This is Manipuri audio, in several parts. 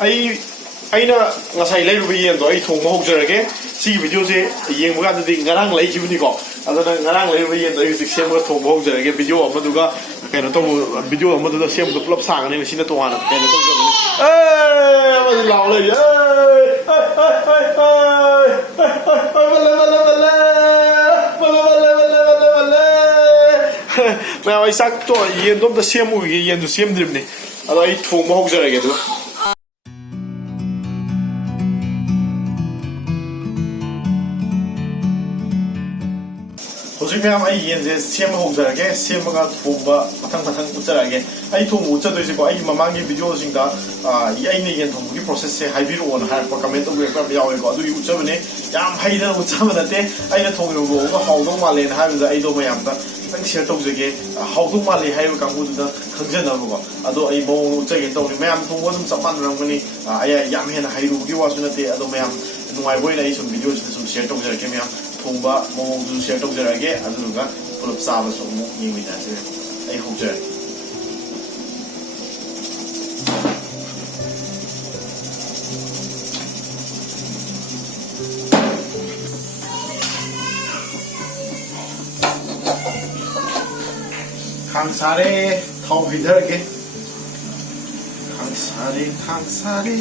ꯑꯩꯅ ꯉꯁꯥꯏ ꯂꯩꯔꯨꯕ ꯌꯦꯟꯗꯣ ꯑꯩ ꯊꯣꯡꯕ ꯍꯧꯖꯔꯒꯦ ꯁꯤꯒꯤ ꯚꯤꯗꯤꯑꯣꯁꯦ ꯌꯦꯡꯕ ꯀꯥꯟꯗꯗꯤ ꯉꯔꯥꯡ ꯂꯩꯈꯤꯕꯅꯤꯀꯣ ꯑꯗꯨꯅ ꯉꯔꯥꯡ ꯂꯩꯔꯨꯕ ꯌꯦꯟꯗꯣ ꯑꯩ ꯍꯧꯖꯤꯛ ꯁꯦꯝꯃꯒ ꯊꯣꯡꯕ ꯍꯧꯖꯔꯒꯦ ꯚꯤꯗꯤꯑꯣ ꯑꯃꯗꯨꯒ ꯀꯩꯅꯣ ꯇꯧꯕ ꯚꯤꯗꯤꯑꯣ ꯑꯃꯗꯨꯗ ꯁꯦꯝꯕꯗꯣ ꯄꯨꯂꯞ ꯁꯥꯒꯅꯤ ꯁꯤꯅ ꯇꯣꯉꯥꯟꯅ ꯀꯩꯅꯣ ꯇꯧꯖꯕꯅꯤ ꯑꯃꯗꯤ ꯂꯥꯎ ꯂꯩꯔꯤ ꯃꯌꯥꯝ ꯑꯩ ꯆꯥꯛꯇꯣ ꯌꯦꯟꯗꯣ ꯑꯝꯇ ꯁꯦꯝꯃꯨꯈꯤꯒꯦ ꯌꯦꯟꯗꯣ ꯁꯦꯝꯗ꯭ꯔꯤꯕꯅꯤ ꯑꯗꯣ ꯑꯩ ꯊꯣꯡꯕ ꯍꯧꯖꯔꯒꯦ ꯑꯗꯨꯒ ꯍꯧꯖꯤꯛ ꯃꯌꯥꯝ ꯑꯩ ꯌꯦꯟꯁꯦ ꯁꯦꯝꯕ ꯍꯧꯖꯔꯒꯦ ꯁꯦꯝꯃꯒ ꯊꯣꯡꯕ ꯃꯊꯪ ꯎꯠꯆꯔꯛꯑꯒꯦ ꯑꯩ ꯊꯣꯡꯕ ꯎꯠꯆꯗꯣꯏꯁꯦꯀꯣ ꯑꯩꯒꯤ ꯃꯃꯥꯡꯒꯤ ꯚꯤꯗꯤꯑꯣꯁꯤꯡꯗ ꯑꯩꯅ ꯌꯦꯟ ꯊꯣꯡꯕꯒꯤ ꯄ꯭ꯔꯣꯁꯦꯁꯁꯦ ꯍꯥꯏꯕꯤꯔꯛꯑꯣꯅ ꯍꯥꯏꯔꯛꯄ ꯀꯃꯦꯟ ꯇꯧꯕꯤꯔꯛꯄ ꯌꯥꯝ ꯌꯥꯎꯋꯦꯀꯣ ꯑꯗꯨꯒꯤ ꯎꯠꯆꯕꯅꯦ ꯌꯥꯝ ꯍꯩꯗꯅ ꯎꯠꯆꯕ ꯅꯠꯇꯦ ꯑꯩꯅ ꯊꯣꯡꯉꯤꯕ ꯃꯑꯣꯡꯗ ꯍꯥꯎꯗꯧ ꯃꯥꯜꯂꯦꯅ ꯍꯥꯏꯕꯗ ꯑꯩꯗꯣ ꯃꯌꯥꯝꯗ ꯈꯤꯇꯪ ꯁꯤꯌꯔ ꯇꯧꯖꯒꯦ ꯍꯥꯎꯗꯧ ꯃꯥꯜꯂꯦ ꯍꯥꯏꯔꯤꯕ ꯀꯥꯡꯕꯨꯗꯨꯗ ꯈꯪꯖꯅꯕꯀꯣ ꯑꯗꯣ ꯑꯩ ꯃꯑꯣꯡ ꯎꯠꯆꯒꯦ ꯇꯧꯅꯤ ꯃꯌꯥꯝ ꯊꯣꯡꯕ ꯑꯗꯨꯝ ꯆꯞ ꯃꯥꯟꯅꯔꯝꯒꯅꯤ ꯌꯥꯝ ꯍꯦꯟꯅ ꯍꯩꯔꯨꯕꯒꯤ ꯋꯥꯁꯨ ꯅꯠꯇꯦ ꯑꯗꯣ ꯃꯌꯥꯝ ꯅꯨꯡꯉꯥꯏꯕ ꯑꯣꯏꯅ ꯑꯩ ꯁꯨꯝ ꯚꯤꯗꯤꯑꯣꯁꯤꯗ ꯁꯨꯝ ꯁꯤꯌꯔ ꯇꯧꯖꯔꯛꯀꯦ ꯃꯌꯥꯝ ꯊꯣꯡꯕ ꯃꯑꯣꯡꯗꯨꯁꯨ ꯁꯤꯌꯔ ꯇꯧꯖꯔꯛꯑꯒꯦ ꯑꯗꯨꯗꯨꯒ ꯄꯨꯂꯞ ꯆꯥꯕꯁꯨ ꯑꯃꯨꯛ ꯌꯦꯡꯃꯤꯟꯅꯔꯁꯦ ꯑꯩ ꯍꯧꯖꯔꯒꯦ ꯈꯥꯡ ꯁꯥꯔꯦ ꯊꯥꯎ ꯍꯩꯊꯔꯒꯦ ꯈꯥꯡ ꯁꯥꯔꯦ ꯈꯥꯡ ꯁꯥꯔꯦ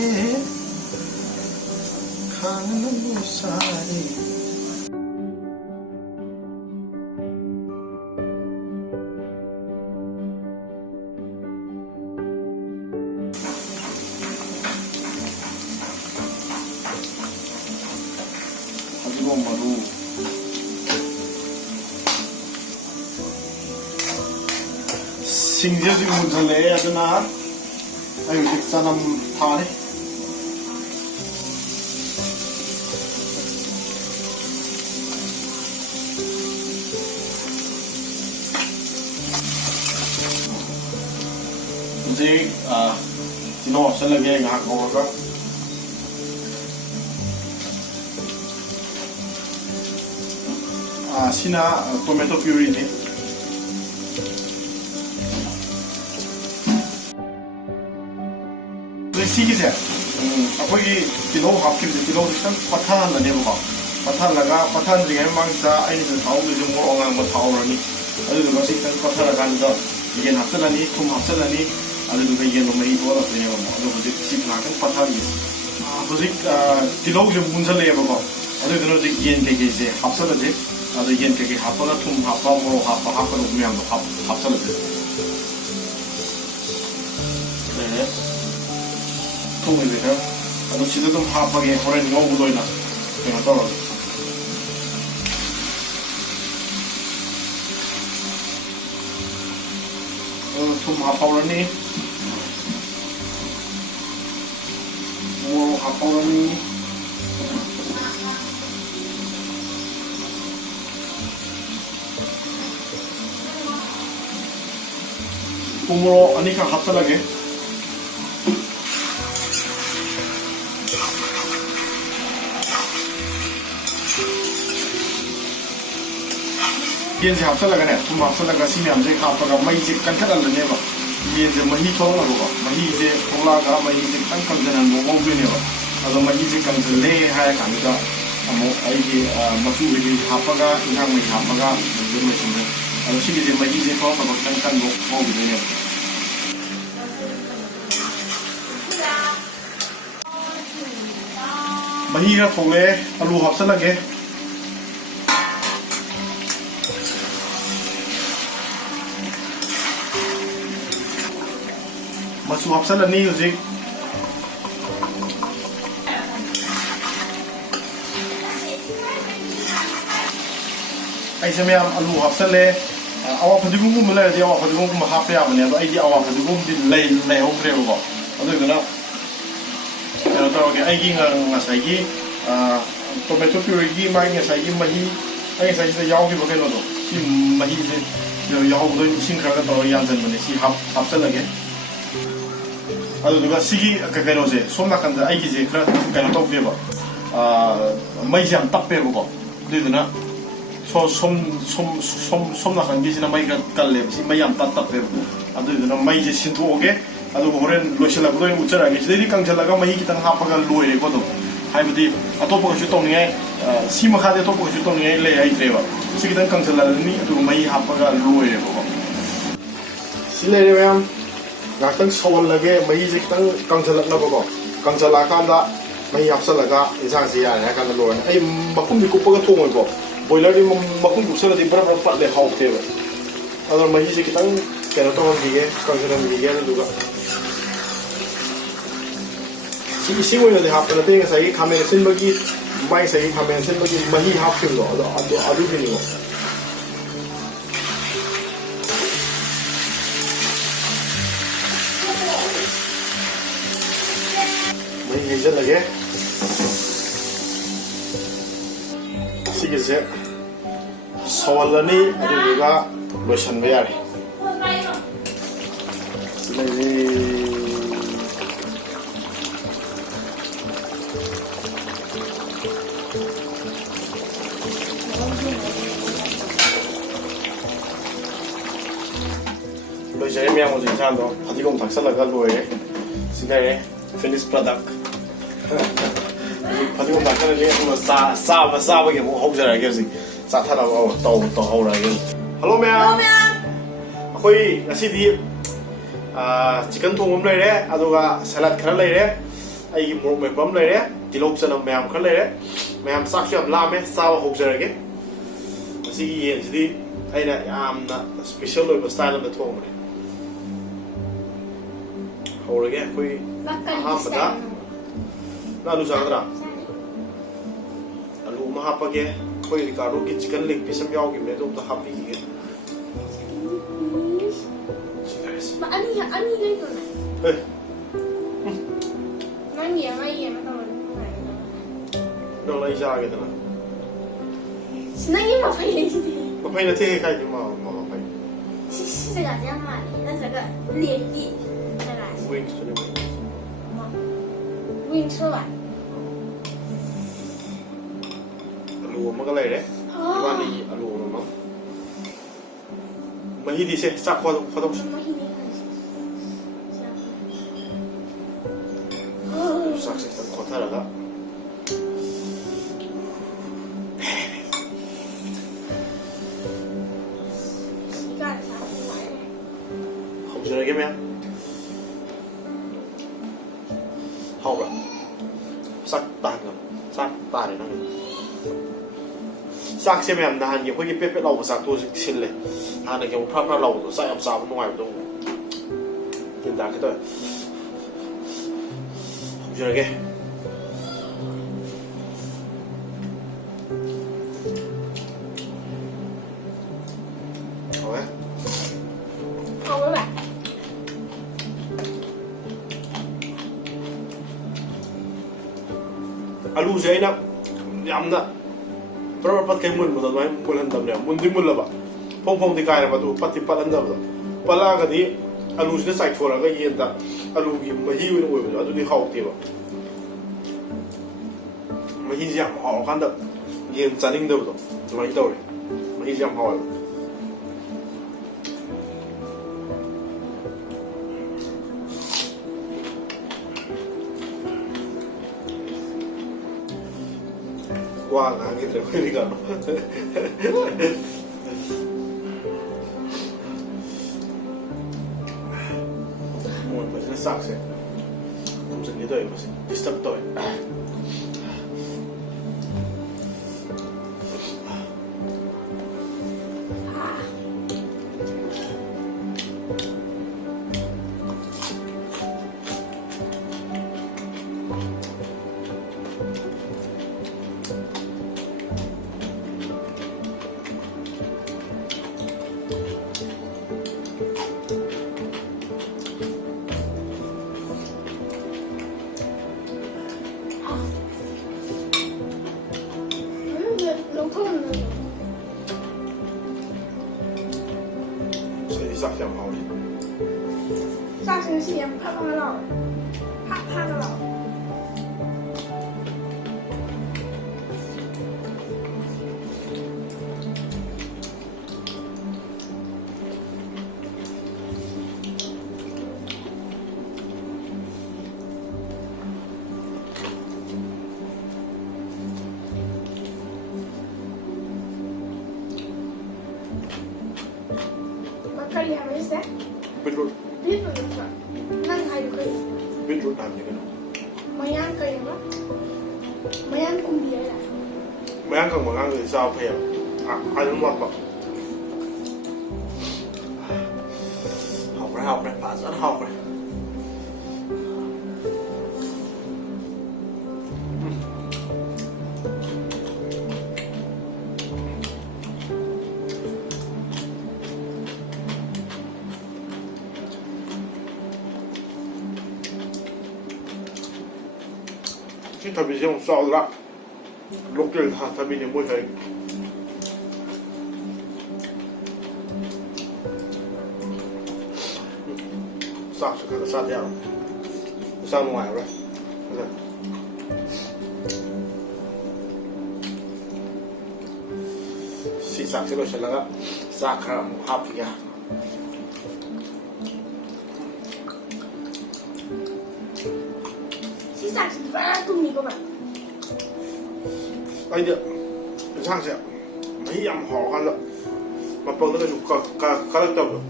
ꯐꯗꯤꯒꯣꯝ ꯃꯔꯨ ꯁꯤꯡꯁꯦ ꯍꯧꯖꯤꯛ ꯃꯨꯟꯊꯠꯂꯛꯑꯦ ꯑꯗꯨꯅ ꯑꯩ ꯍꯧꯖꯤꯛ ꯆꯅꯝ ꯊꯥꯔꯦ ꯍꯧꯖꯤꯛ ꯇꯤꯜꯍꯧ ꯍꯥꯞꯆꯤꯜꯂꯒꯦ ꯉꯥꯏꯍꯥꯛ ꯉꯧꯔꯒ ꯁꯤꯅ ꯇꯣꯃꯦꯇꯣ ꯄ꯭ꯌꯨꯔꯤꯅꯤ ꯁꯤꯒꯤꯁꯦ ꯑꯩꯈꯣꯏꯒꯤ ꯇꯤꯜꯍꯧ ꯍꯥꯞꯈꯤꯕꯁꯦ ꯇꯤꯜꯍꯧꯁꯦ ꯈꯤꯇꯪ ꯄꯠꯊꯍꯜꯂꯅꯦꯕꯀꯣ ꯄꯠꯊꯍꯟꯗ꯭ꯔꯤꯉꯩ ꯃꯃꯥꯡꯁꯤꯗ ꯑꯩꯅ ꯊꯥꯎꯗꯣꯏꯁꯦ ꯃꯣꯔꯣꯛ ꯑꯉꯥꯡꯕ ꯊꯥꯎꯔꯅꯤ ꯑꯗꯨꯗꯨꯒ ꯁꯤ ꯈꯤꯇꯪ ꯄꯠꯊꯔꯀꯥꯟꯗ ꯌꯦꯟ ꯍꯥꯞꯆꯤꯜꯂꯅꯤ ꯊꯨꯝ ꯍꯥꯞꯆꯤꯜꯂꯅꯤ ꯑꯗꯨꯗꯨꯒ ꯌꯦꯟꯗꯣ ꯃꯍꯤ ꯊꯣꯛꯍꯜꯂꯛꯇꯣꯏꯅꯦꯕ ꯑꯃꯨꯛ ꯑꯗꯣ ꯍꯧꯖꯤꯛ ꯁꯤ ꯉꯥꯏꯍꯥꯛꯇꯪ ꯄꯠꯊꯍꯟꯒꯦ ꯍꯧꯖꯤꯛ ꯇꯤꯜꯍꯧꯁꯦ ꯃꯨꯟꯁꯜꯂꯛꯑꯦꯕꯀꯣ ꯑꯗꯨꯗꯨꯅ ꯍꯧꯖꯤꯛ ꯌꯦꯟ ꯀꯩꯀꯩꯁꯦ ꯍꯥꯞꯆꯜꯂꯁꯦ ꯑꯗꯣ ꯌꯦꯟ ꯀꯩꯀꯩ ꯍꯥꯞꯄꯒ ꯊꯨꯝ ꯍꯥꯞꯄ ꯃꯣꯔꯣꯛ ꯍꯥꯞꯄ ꯍꯥꯞꯀꯗꯧꯕ ꯃꯌꯥꯝꯗꯣ ꯍꯥꯞꯆꯜꯂꯁꯦ ꯊꯨꯝꯒꯤꯁꯦ ꯈꯔ ꯑꯗꯣ ꯁꯤꯗ ꯑꯗꯨꯝ ꯍꯥꯞꯄꯒꯦ ꯍꯣꯔꯦꯟ ꯉꯧꯕꯗ ꯑꯣꯏꯅ ꯀꯩꯅꯣ ꯇꯧꯔꯒꯦ ꯊꯨꯝ ꯍꯥꯞꯍꯧꯔꯅꯤ ꯃꯣꯔꯣꯛ ꯍꯥꯞꯍꯧꯔꯅꯤ ꯎꯃꯣꯔꯣꯛ ꯑꯅꯤꯈꯛ ꯍꯥꯞꯆꯜꯂꯒꯦ ꯌꯦꯟꯁꯦ ꯍꯥꯞꯆꯜꯂꯒꯅꯦ ꯊꯨꯝ ꯍꯥꯞꯆꯜꯂꯒ ꯁꯤ ꯃꯌꯥꯝꯁꯦ ꯍꯥꯞꯄꯒ ꯃꯩꯁꯦ ꯀꯟꯈꯠꯍꯜꯂꯅꯦꯕ ꯌꯦꯟꯁꯦ ꯃꯍꯤ ꯊꯣꯛꯂꯛꯅꯕꯀꯣ ꯃꯍꯤꯁꯦ ꯊꯣꯛꯂꯛꯑꯒ ꯃꯍꯤꯁꯦ ꯈꯤꯇꯪ ꯀꯪꯁꯤꯟꯍꯟꯕ ꯉꯧꯗꯣꯏꯅꯦꯕ ꯑꯗꯣ ꯃꯍꯤꯁꯦ ꯀꯪꯁꯤꯜꯂꯦ ꯍꯥꯏꯔ ꯀꯥꯟꯗꯨꯗ ꯑꯃꯨꯛ ꯑꯩꯒꯤ ꯃꯆꯨ ꯀꯩꯀꯩ ꯍꯥꯞꯄꯒ ꯏꯟꯖꯥꯡ ꯃꯍꯤ ꯍꯥꯞꯄꯒ ꯑꯗꯨꯝ ꯂꯣꯏꯁꯤꯟꯖꯔꯦ ꯑꯗꯣ ꯁꯤꯒꯤꯁꯦ ꯃꯍꯤꯁꯦ ꯊꯣꯛꯂꯛꯅꯕ ꯈꯤꯇꯪ ꯀꯟꯕ ꯉꯧꯈꯤꯗꯣꯏꯅꯦꯕ ꯃꯍꯤ ꯈꯔ ꯊꯣꯛꯂꯛꯑꯦ ꯑꯂꯨ ꯍꯥꯞꯆꯜꯂꯒꯦ ꯃꯆꯨ ꯍꯥꯞꯆꯜꯂꯅꯤ ꯍꯧꯖꯤꯛ ꯑꯩꯁꯦ ꯃꯌꯥꯝ ꯑꯂꯨ ꯍꯥꯞꯆꯜꯂꯦ ꯑꯋꯥ ꯐꯗꯤꯒꯣꯝꯒꯨꯝꯕ ꯂꯩꯔꯗꯤ ꯑꯋꯥ ꯐꯗꯤꯒꯣꯝꯒꯨꯝꯕ ꯍꯥꯞꯄ ꯌꯥꯕꯅꯦ ꯑꯗꯣ ꯑꯩꯗꯤ ꯑꯋꯥ ꯐꯗꯤꯒꯣꯝꯗꯤ ꯂꯩꯍꯧꯗ꯭ꯔꯦꯕꯀꯣ ꯑꯗꯨꯗꯨꯅ ꯀꯩꯅꯣ ꯇꯧꯔꯒꯦ ꯑꯩꯒꯤ ꯉꯁꯥꯏꯒꯤ ꯇꯣꯃꯦꯇꯣ ꯄ꯭ꯌꯨꯔꯤꯒꯤ ꯃꯥꯒꯤ ꯉꯁꯥꯏꯒꯤ ꯃꯍꯤ ꯑꯩ ꯉꯁꯥꯏꯁꯤꯗ ꯌꯥꯎꯈꯤꯕ ꯀꯩꯅꯣꯗꯣ ꯁꯤ ꯃꯍꯤꯁꯦ ꯌꯥꯎꯍꯧꯕꯗꯣ ꯏꯁꯤꯡ ꯈꯔꯒ ꯇꯧꯔꯒ ꯌꯥꯟꯁꯤꯟꯕꯅꯦ ꯁꯤ ꯍꯥꯞꯆꯜꯂꯒꯦ ꯑꯗꯨꯗꯨꯒ ꯁꯤꯒꯤ ꯀꯩꯅꯣꯁꯦ ꯁꯣꯝ ꯅꯥꯀꯟꯗ ꯑꯩꯒꯤꯁꯦ ꯈꯔ ꯀꯩꯅꯣ ꯇꯧꯗꯦꯕ ꯃꯩꯁꯦ ꯌꯥꯝ ꯇꯞꯄꯦꯕꯀꯣ ꯑꯗꯨꯗꯨꯅ ꯁꯣꯝ ꯅꯥꯀꯟꯒꯤꯁꯤꯅ ꯃꯩ ꯈꯔ ꯀꯜꯂꯦꯕ ꯁꯤ ꯃꯩ ꯌꯥꯝ ꯇꯞꯄꯦꯕ ꯑꯗꯨꯗꯨꯅ ꯃꯩꯁꯦ ꯁꯤꯟꯊꯣꯛꯑꯒꯦ ꯑꯗꯨ ꯍꯣꯔꯦꯟ ꯂꯣꯏꯁꯤꯜꯂꯛꯄꯗ ꯑꯣꯏꯅ ꯎꯠꯆꯔꯛꯑꯒꯦ ꯁꯤꯗꯩꯗꯤ ꯀꯪꯁꯤꯜꯂꯒ ꯃꯍꯤ ꯈꯤꯇꯪ ꯍꯥꯞꯄꯒ ꯂꯣꯏꯔꯦꯀꯣ ꯑꯗꯨꯝ ꯍꯥꯏꯕꯗꯤ ꯑꯇꯣꯞꯄ ꯀꯩꯁꯨ ꯇꯧꯅꯤꯡꯉꯥꯏ ꯁꯤ ꯃꯈꯥꯗꯤ ꯑꯇꯣꯞꯄ ꯀꯩꯁꯨ ꯇꯧꯅꯤꯡꯉꯥꯏ ꯂꯩ ꯍꯩꯇ꯭ꯔꯦꯕ ꯁꯤ ꯈꯤꯇꯪ ꯀꯪꯁꯤꯜꯂꯛꯑꯅꯤ ꯑꯗꯨꯒ ꯃꯍꯤ ꯍꯥꯞꯄꯒ ꯂꯣꯏꯔꯦꯕꯀꯣ ꯁꯤ ꯂꯩꯔꯦ ꯃꯌꯥꯝ ꯉꯥꯛꯇꯪ ꯁꯧꯍꯜꯂꯒꯦ ꯃꯍꯤꯁꯦ ꯈꯤꯇꯪ ꯀꯪꯁꯤꯜꯂꯛꯅꯕꯀꯣ ꯀꯪꯁꯤꯜꯂꯛꯑꯀꯥꯟꯗ ꯃꯍꯤ ꯍꯥꯞꯆꯤꯜꯂꯒ ꯏꯟꯁꯥꯡꯁꯤ ꯌꯥꯔꯦ ꯍꯥꯏ ꯀꯥꯟꯗ ꯂꯣꯏꯔꯅꯤ ꯑꯩ ꯃꯈꯨꯝꯗꯤ ꯀꯨꯞꯄꯒ ꯊꯣꯡꯉꯣꯏꯀꯣ ꯕꯣꯏꯂꯔꯗꯤ ꯃꯈꯨꯝ ꯀꯨꯞꯁꯜꯂꯗꯤ ꯕꯔ ꯕꯔ ꯄꯠꯂꯦ ꯍꯥꯎꯇꯦꯕ ꯑꯗꯨꯅ ꯃꯍꯤꯁꯦ ꯈꯤꯇꯪ ꯀꯩꯅꯣ ꯇꯧꯍꯟꯈꯤꯒꯦ ꯀꯪꯁꯤꯜꯍꯟꯈꯤꯒꯦ ꯑꯗꯨꯗꯨꯒ ꯁꯤ ꯏꯁꯤꯡ ꯑꯣꯏꯅꯗꯤ ꯍꯥꯞꯄ ꯅꯠꯇꯦ ꯉꯁꯥꯏꯒꯤ ꯈꯥꯃꯦꯟ ꯑꯁꯤꯟꯕꯒꯤ ꯃꯥꯏ ꯉꯁꯥꯏꯒꯤ ꯈꯥꯃꯦꯟ ꯑꯁꯤꯟꯕꯒꯤ ꯃꯍꯤ ꯍꯥꯞꯈꯤꯕꯗꯣ ꯑꯗꯨꯒꯤꯅꯤꯀꯣ ꯃꯍꯤ ꯍꯩꯖꯤꯜꯂꯒꯦ ꯁꯤꯒꯤꯁꯦ ꯁꯧꯍꯜꯂꯅꯤ ꯑꯗꯨꯗꯨꯒ ꯂꯣꯏꯁꯤꯟꯕ ꯌꯥꯔꯦ ꯂꯣꯏꯖꯔꯦ ꯃꯌꯥꯝ ꯍꯧꯖꯤꯛ ꯏꯟꯁꯥꯡꯗꯣ ꯐꯗꯤꯒꯣꯝ ꯊꯥꯛꯆꯜꯂꯒ ꯂꯣꯏꯔꯦ ꯁꯤ ꯂꯩꯔꯦ ꯐꯤꯅꯤꯁ ꯄ꯭ꯔꯗꯛ ꯍꯧꯖꯤꯛ ꯐꯗꯤꯒꯣꯝ ꯊꯥꯛꯆꯜꯂꯅꯤ ꯑꯗꯨꯒ ꯆꯥꯕꯒꯤ ꯑꯃꯨꯛ ꯍꯧꯖꯔꯛꯑꯒꯦ ꯍꯧꯖꯤꯛ ꯆꯥꯊꯅꯕ ꯇꯧꯍꯧꯔꯛꯑꯒꯦ ꯍꯜꯂꯣ ꯃꯌꯥꯝ ꯑꯩꯈꯣꯏ ꯉꯁꯤꯗꯤ ꯆꯤꯀꯟ ꯊꯣꯡꯕ ꯑꯃ ꯂꯩꯔꯦ ꯑꯗꯨꯒ ꯁꯂꯥꯗ ꯈꯔ ꯂꯩꯔꯦ ꯑꯩꯒꯤ ꯃꯣꯔꯣꯛ ꯃꯦꯠꯄ ꯑꯃ ꯂꯩꯔꯦ ꯇꯤꯜꯍꯧ ꯆꯅꯝ ꯃꯌꯥꯝ ꯈꯔ ꯂꯩꯔꯦ ꯃꯌꯥꯝ ꯆꯥꯛꯁꯨ ꯌꯥꯝ ꯂꯥꯝꯃꯦ ꯆꯥꯕ ꯍꯧꯖꯔꯒꯦ ꯃꯁꯤꯒꯤ ꯌꯦꯟꯁꯤꯗꯤ ꯑꯩꯅ ꯌꯥꯝꯅ ꯁ꯭ꯄꯦꯁꯤꯌꯦꯜ ꯑꯣꯏꯕ ꯁ꯭ꯇꯥꯏꯜ ꯑꯃꯗ ꯊꯣꯡꯕꯅꯦ ꯍꯧꯔꯒꯦ ꯑꯩꯈꯣꯏ ꯑꯍꯥꯟꯕꯗ ꯅꯪ ꯑꯂꯨ ꯆꯥꯒꯗ꯭ꯔꯥ ꯑꯂꯨ ꯑꯃ ꯍꯥꯞꯄꯒꯦ ꯑꯩꯈꯣꯏ ꯔꯤꯀꯥꯔꯗꯣꯒꯤ ꯆꯤꯀꯟ ꯂꯦగ్ ꯄꯤꯁ ꯑꯃ ꯌꯥꯎꯈꯤꯕꯅꯦ ꯑꯗꯨ ꯑꯝꯇ ꯍꯥꯞꯄꯤꯈꯤꯒꯦ anh đi rồi này. Nó nhiều nó gì mà tao mình này. Đâu lấy ra cái đó. Nó như mà phải lấy gì? Mà phải là thế cái gì mà phải. Cái cái gì mà nó sẽ cái liền đi. Cái này. Wings to the wings. Wings thôi à? Alu mà cái này đấy. Bạn đi alu mà. Mà hi đi xe, sao khoa đông. 싹 일단 겉하다가 hậu hậu rồi sắc tàn rồi sắc tàn này nó sắc xem em đàn nhiều cái bếp lâu mà sắc tôi xin lên hàng này kiểu phát lâu rồi sắc em sao nó ngoài đâu hiện tại cái tôi hậu Không các bạn. Alu sih enak, yamna. Berapa kali mun betul main bulan tamnya, mundi mulla ba. Pong di kaya ba tu pati palan dah betul. Pala kadi alu sih side for aga yen ta. Alu gi mahi win oi betul, adu di hau tiba. Mahi jam hau kan dah yen janing dah betul. Cuma itu oi. Mahi jam hau. Wah, ngangit deh, ini kan. Mau masih sak sih. Macam ni tu, masih disturb tu. Sắc chậm hậu đi. Sắc xíu xíu, phát cái lẩu. Phát cái lẩu. beetroot บีทรูทค่ะนั่งไทยเคย beetroot ทำยังไง มาย่างเคยมั้ยมาย่างคุมเบียร์แหละ Mấy con mà ăn thì sao phèo ai cũng ngon vậy học này bạn rất học này chứ thật bị không sao lắm lúc kia thật bị những môi thấy sao sẽ có sao theo sao ngoài rồi xì xạc sẽ đôi sẽ là xạc khá là hấp kìa xí xạc thì phải cùng mình các bạn đây được cái sang sẽ mấy dặm họ khăn lận mà bông nó cái dụng cả lớp tập rồi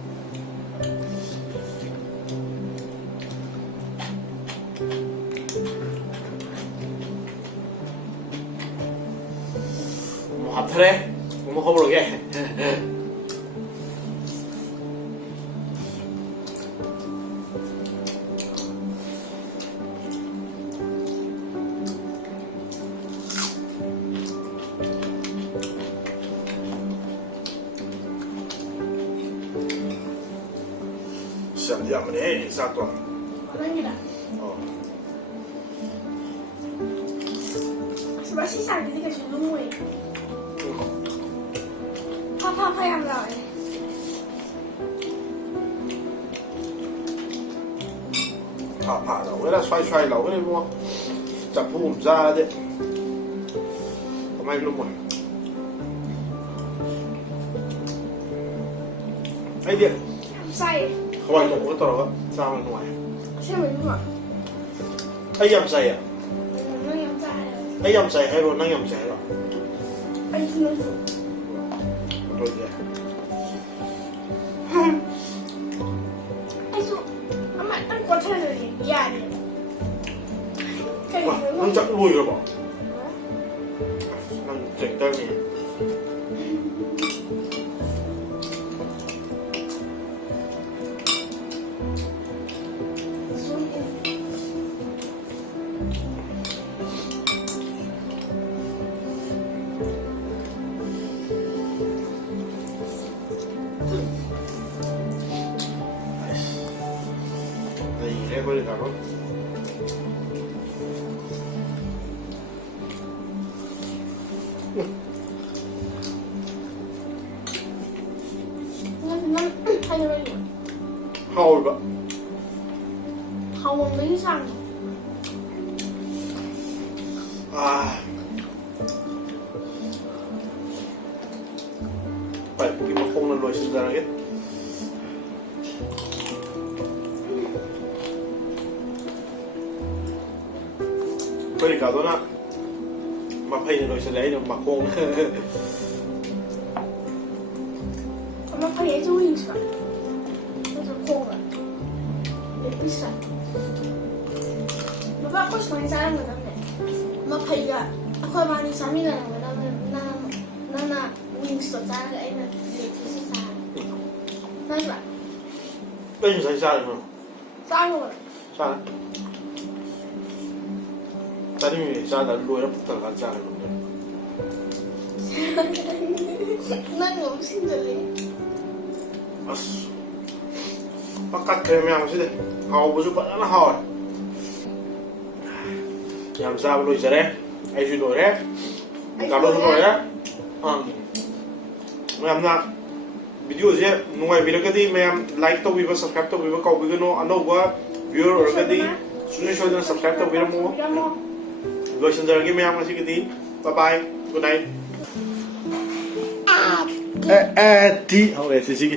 một hộp thế đấy một hộp rồi kìa Siamo di amore, esatto. Sebab xí xạc thì cái chuyện luôn rồi Papa phải làm rồi Papa đâu, cái là xoay đâu cái này mua chặt bùm ra đấy. Hôm nay luôn rồi. Ấy điện. Say Không ai cũng có tao đâu, sao mà ngoài. Sao mình không ạ? Ấy yam say à? Nó yam say Ấy yam say hay rồi, nó yam say rồi. Anh không nói gì Rồi vậy. Anh chú anh có thể là gì? Dạ đi Cái gì nữa Nó chắc lui rồi bỏ. Nó chỉnh tới gì? Đây có được không? Nó hay rồi Hầu vậy. Hầu một miếng xăng Phải cái mà không là lôi sinh ra hết. Phải cả đó nè. Mà phải là lôi sinh đấy mà không. Mà phải để chú hình sao Nó sẽ khô rồi Để biết sao Mà bác có sáng ra người ta này Mà phải cả Khôi mà đi sáng đi là Nó hình sổ ra cái ấy là để chú xa Nó là Đây mình sai rồi không? Sao rồi Sai. Tại vì mình sai là lôi nó tất cả sai rồi. Nó ngủ xin rồi lấy Pakat kayak memang sih deh. Kau busuk pada lah hor. Yang sao lôi deh. Ai suy đổi đấy. Kalau đổi đấy. Em na video gì ngoài video cái gì em like tao video subscribe tao video kau video nó anh đâu quá viewer ở cái gì suy cho nên subscribe tao video mua. Rồi xin chào các em là cái gì. Bye bye. Good night. Ti, oh sì sì,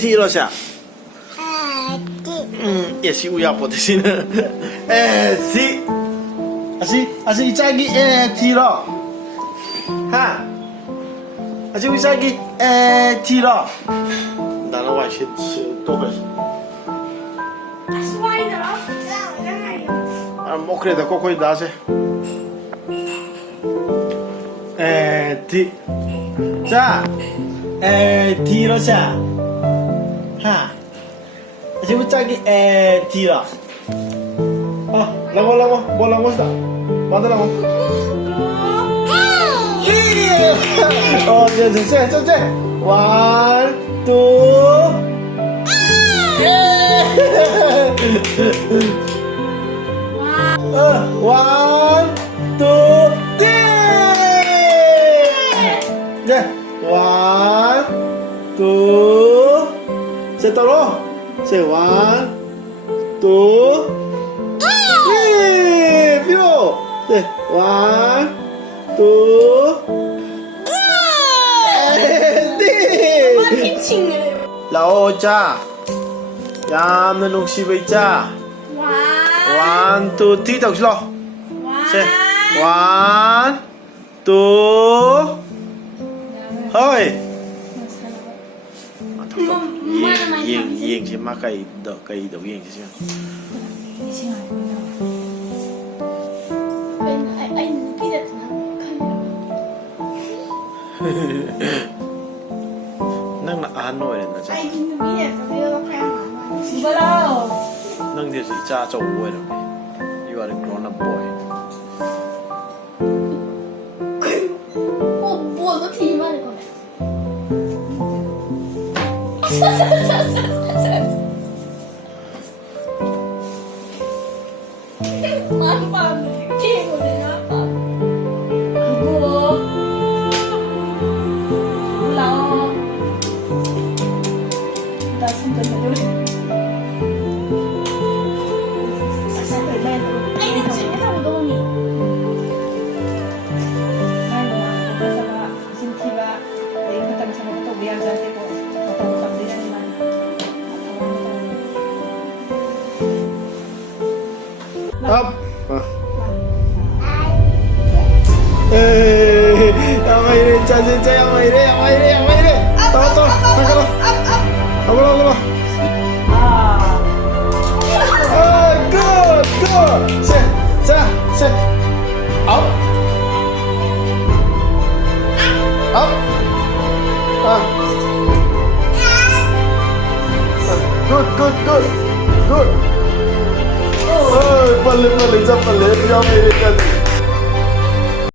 ti lo sa. Ya si uya pote sin. Ti. Asi chagi ti lo. Ha. 아직 우사기 티라 나는 와시 또 그래 Spider up. 뭐 그래도 거기 나세 티 자, 티로샤 하 아직 우사기 티라 라고 뭐라고 했다 만들라고 제 one two one two 네 one two 세 떨어 세 one two 필요 네 one two Pitching. 라오자 얌는 옥시베이자 one two three đầu slow 세 one two hơi yên chứ mắc cây đầu yên chứ Anh cái đẹp nâng là ăn rồi này cha anh cái đẹp cái nó khoe mà Gì đâu? nâng thì cha trâu rồi đấy you are a grown up boy 뭐 너 뒤에 말할 거네. 만반 뒤에 내려왔다. 그거 몰라. 나 손도 내려. 아니 집에 사고 너무 up 에 야마이레 자 진짜 야마이레 또 잠깐만 아블라 굿 셋 업 굿 빨리 자 빨리 야마이레